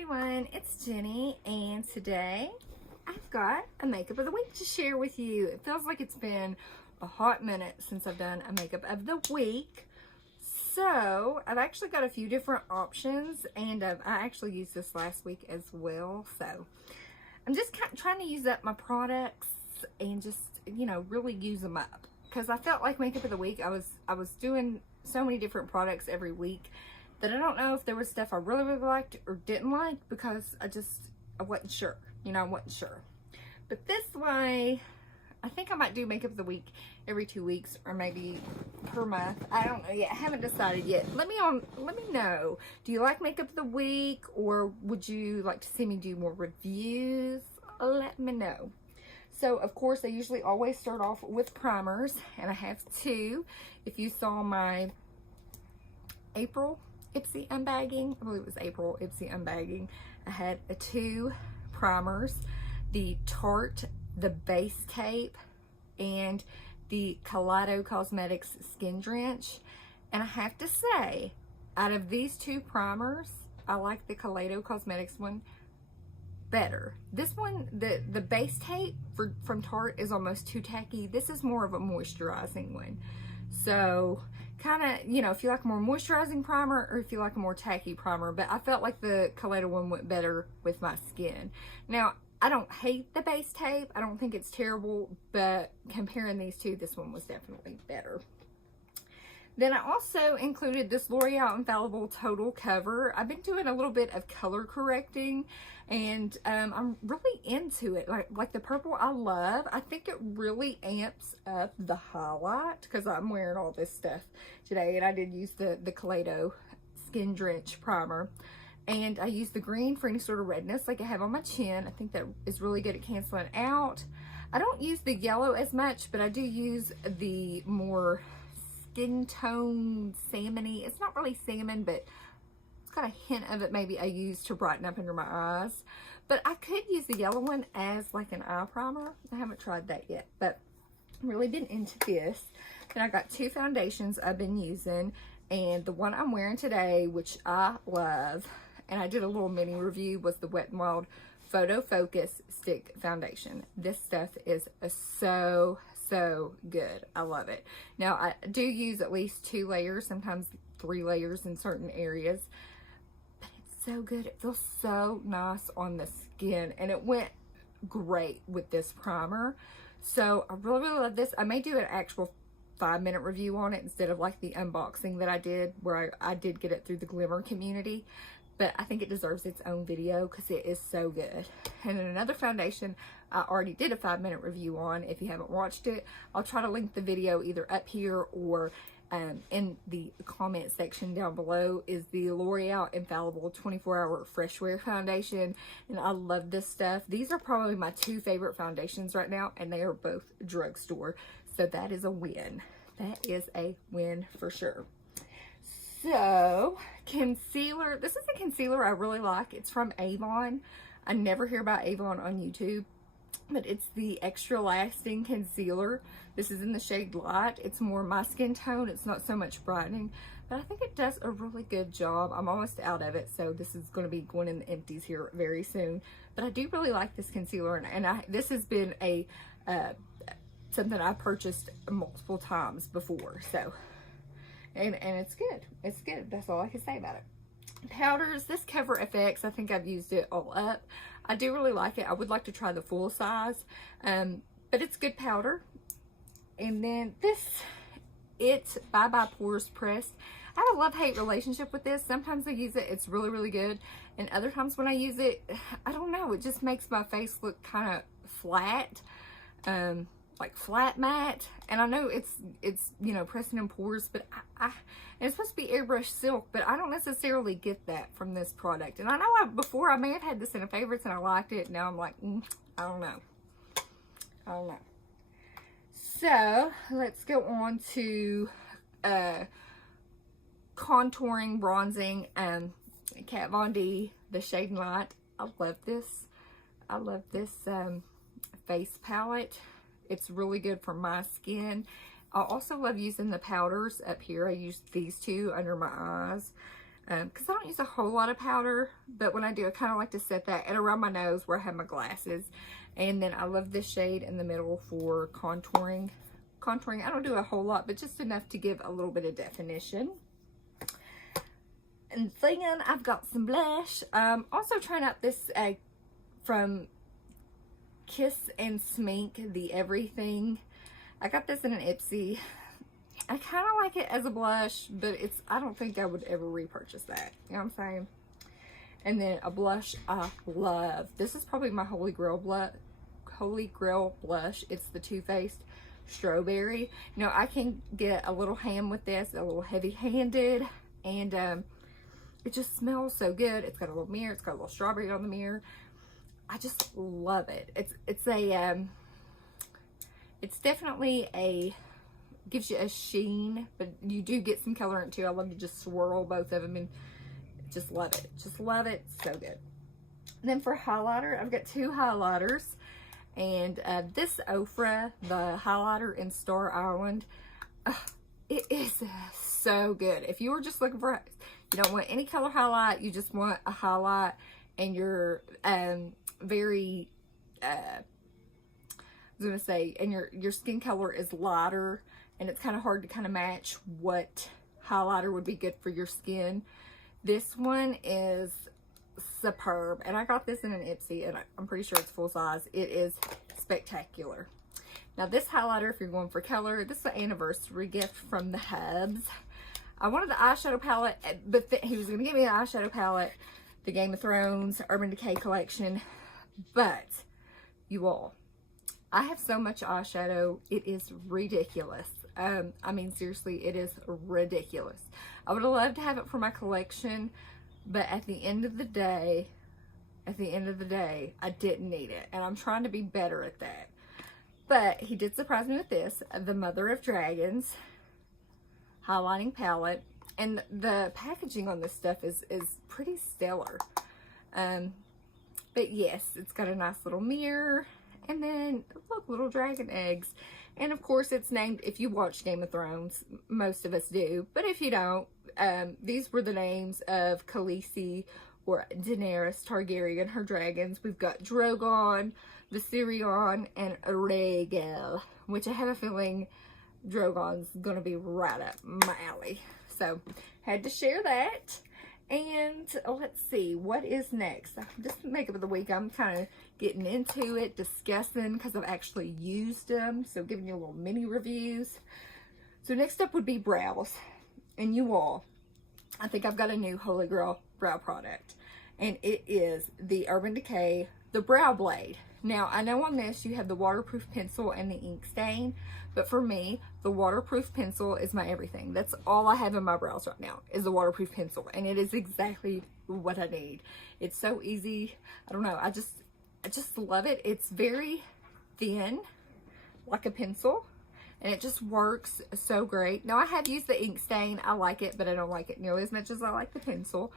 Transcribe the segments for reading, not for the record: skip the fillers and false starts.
everyone, it's Jenny, and today I've got a makeup of the week to share with you. It feels like it's been a hot minute since I've done a makeup of the week. So I've actually got a few different options, and I actually used this last week as well. So I'm just kind of trying to use up my products and just, you know, really use them up, because I felt like makeup of the week, I was doing so many different products every week that I don't know if there was stuff I really liked or didn't like, because I wasn't sure, you know, I wasn't sure. But this way, I think I might do makeup of the week every 2 weeks or maybe per month. I don't know yet. I haven't decided yet. Let me know. Do you like makeup of the week, or would you like to see me do more reviews? Let me know. So, of course, I usually always start off with primers, and I have two. If you saw my April Ipsy unbagging, I believe it was April Ipsy unbagging, I had two primers, the Tarte, the base tape, and the Kaliedo Cosmetics Skin Drench. And I have to say, out of these two primers, I like the Kaliedo Cosmetics one better. This one, the base tape from Tarte is almost too tacky. This is more of a moisturizing one. So kind of, you know, if you like a more moisturizing primer or if you like a more tacky primer, but I felt like the Kaliedo one went better with my skin. Now, I don't hate the base tape. I don't think it's terrible, but comparing these two, this one was definitely better. Then I also included this L'Oreal Infallible Total Cover. I've been doing a little bit of color correcting, and I'm really into it. Like the purple I love. I think it really amps up the highlight, because I'm wearing all this stuff today, and I did use the Kaliedo Skin Drench Primer. And I use the green for any sort of redness like I have on my chin. I think that is really good at canceling out. I don't use the yellow as much, but I do use the more skin tone salmony. It's not really salmon, but it's got a hint of it maybe I use to brighten up under my eyes. But I could use the yellow one as like an eye primer. I haven't tried that yet, but I've really been into this. Then I got two foundations I've been using, and the one I'm wearing today, which I love, and I did a little mini review, was the Wet n Wild Photo Focus Stick Foundation. This stuff is so good. I love it. Now, I do use at least 2 layers, sometimes 3 layers in certain areas, but it's so good. It feels so nice on the skin, and it went great with this primer. So I really love this. I may do an actual 5-minute review on it instead of like the unboxing that I did, where I did get it through the Glimmer community. But I think it deserves its own video because it is so good. And then another foundation I already did a 5-minute review on. If you haven't watched it, I'll try to link the video either up here or in the comment section down below, is the L'Oreal Infallible 24-Hour Fresh Wear Foundation. And I love this stuff. These are probably my 2 favorite foundations right now, and they are both drugstore. So that is a win. That is a win for sure. So, concealer. This is a concealer I really like. It's from Avon. I never hear about Avon on YouTube, but it's the Extra Lasting Concealer. This is in the shade Light. It's more my skin tone. It's not so much brightening, but I think it does a really good job. I'm almost out of it, so this is going to be going in the empties here very soon. But I do really like this concealer, and this has been a something I purchased multiple times before. So. And it's good. It's good. That's all I can say about it. Powders. This CoverFX, I think I've used it all up. I do really like it. I would like to try the full size. But it's good powder. And then this, it's Bye Bye Pores Pressed. I have a love-hate relationship with this. Sometimes I use it. It's really good. And other times when I use it, I don't know. It just makes my face look kind of flat. Like flat matte, and I know it's you know, pressing in pores, but and it's supposed to be airbrush silk, but I don't necessarily get that from this product. And I know before I may have had this in a favorites and I liked it. Now I'm like, I don't know. So let's go on to contouring, bronzing, Kat Von D, the Shade and Light. I love this. Face palette. It's really good for my skin. I also love using the powders up here. I use these two under my eyes. because I don't use a whole lot of powder, but when I do, I kind of like to set that and around my nose where I have my glasses. And then I love this shade in the middle for contouring. I don't do a whole lot, but just enough to give a little bit of definition. And then I've got some blush. Also trying out this from Kiss and Smink, the Everything. I got this in an Ipsy. I kind of like it as a blush, but I don't think I would ever repurchase that. You know what I'm saying? And then a blush I love. This is probably my Holy Grail blush. It's the Too Faced Strawberry. You know, I can get a little ham with this, a little heavy-handed, and it just smells so good. It's got a little mirror. It's got a little strawberry on the mirror. I just love it. It's definitely gives you a sheen, but you do get some color in it too. I love to just swirl both of them and just love it. Just love it. So good. And then for highlighter, I've got two highlighters. And this Ofra, the highlighter in Star Island, it is so good. If you were just looking for, you don't want any color highlight, you just want a highlight, and you're very, I was going to say, and your skin color is lighter, and it's kind of hard to kind of match what highlighter would be good for your skin. This one is superb, and I got this in an Ipsy, and I'm pretty sure it's full size. It is spectacular. Now this highlighter, if you're going for color, this is an anniversary gift from the Hubs. I wanted the eyeshadow palette, but he was going to give me an eyeshadow palette, the Game of Thrones Urban Decay collection, but you all, I have so much eyeshadow, it is ridiculous. I mean, seriously, it is ridiculous. I would have loved to have it for my collection, but at the end of the day, I didn't need it, and I'm trying to be better at that. But he did surprise me with this, the Mother of Dragons highlighting palette, and the packaging on this stuff is pretty stellar. But yes, it's got a nice little mirror, and then look, little dragon eggs. And of course, it's named, if you watch Game of Thrones, most of us do, but if you don't, these were the names of Khaleesi or Daenerys Targaryen, her dragons. We've got Drogon, Viserion, and Rhaegal, which I have a feeling Drogon's gonna be right up my alley. So, had to share that. And let's see, what is next? This makeup of the week, I'm kind of getting into it, discussing, because I've actually used them. So, giving you a little mini reviews. So, next up would be brows. And you all, I think I've got a new Holy Grail brow product. And it is the Urban Decay, the Brow Blade. Now, I know on this you have the waterproof pencil and the ink stain, but for me, the waterproof pencil is my everything. That's all I have in my brows right now, is the waterproof pencil, and it is exactly what I need. It's so easy. I don't know, I just love it. It's very thin, like a pencil, and it just works so great. Now, I have used the ink stain. I like it, but I don't like it nearly as much as I like the pencil.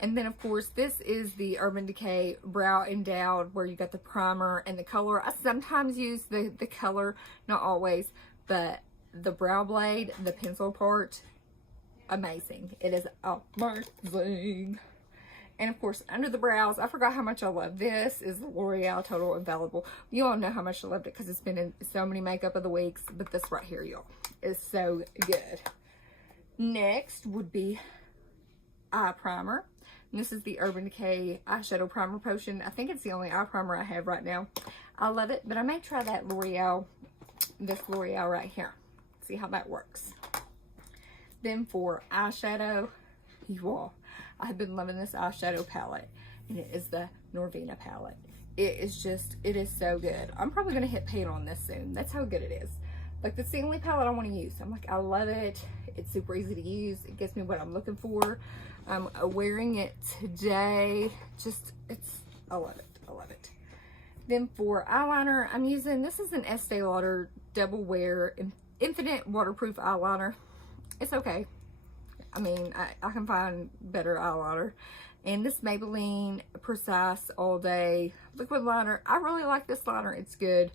And then, of course, this is the Urban Decay Brow Endowed, where you got the primer and the color. I sometimes use the color, not always, but the brow blade, the pencil part, amazing. It is amazing. And, of course, under the brows, I forgot how much I love this, is the L'Oreal Total Infallible. You all know how much I loved it because it's been in so many makeup of the weeks, but this right here, y'all, is so good. Next would be eye primer. And this is the Urban Decay Eyeshadow Primer Potion. I think it's the only eye primer I have right now. I love it, but I may try that L'Oreal, this L'Oreal right here. See how that works. Then for eyeshadow, you all, I've been loving this eyeshadow palette, and it is the Norvina palette. It is so good. I'm probably going to hit pan on this soon. That's how good it is. Like, that's the only palette I want to use. I'm like, I love it. It's super easy to use. It gives me what I'm looking for. I'm wearing it today. I love it. I love it. Then for eyeliner, I'm using, this is an Estee Lauder Double Wear Infinite Waterproof Eyeliner. It's okay. I mean, I can find better eyeliner. And this Maybelline Precise All Day Liquid Liner. I really like this liner. It's good.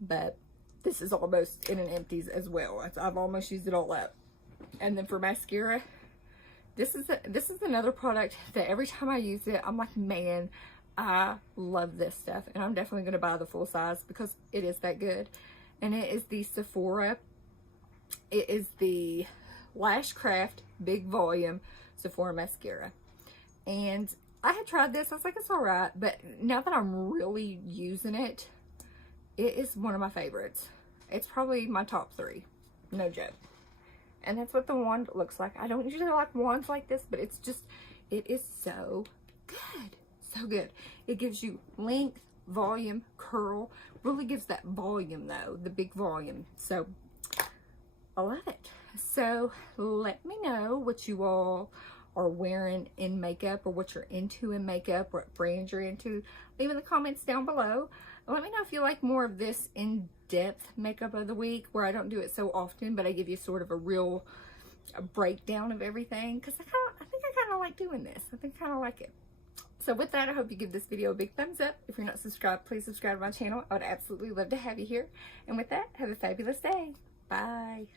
But this is almost in an empties as well. I've almost used it all up. And then for mascara, this is another product that every time I use it, I'm like, man, I love this stuff. And I'm definitely going to buy the full size because it is that good. And it is the Sephora. It is the Lash Craft Big Volume Sephora Mascara. And I had tried this. I was like, it's all right. But now that I'm really using it, it is one of my favorites. It's probably my top 3. No joke. And that's what the wand looks like. I don't usually like wands like this, but it's just, it is so good. So good. It gives you length, volume, curl. Really gives that volume though, the big volume. So I love it. So let me know what you all are wearing in makeup, or what you're into in makeup, or what brands you're into. Leave in the comments down below. Let me know if you like more of this in-depth makeup of the week, where I don't do it so often, but I give you sort of a real breakdown of everything, because I think I kind of like doing this. I think I kind of like it. So with that, I hope you give this video a big thumbs up. If you're not subscribed, please subscribe to my channel. I would absolutely love to have you here. And with that, have a fabulous day. Bye.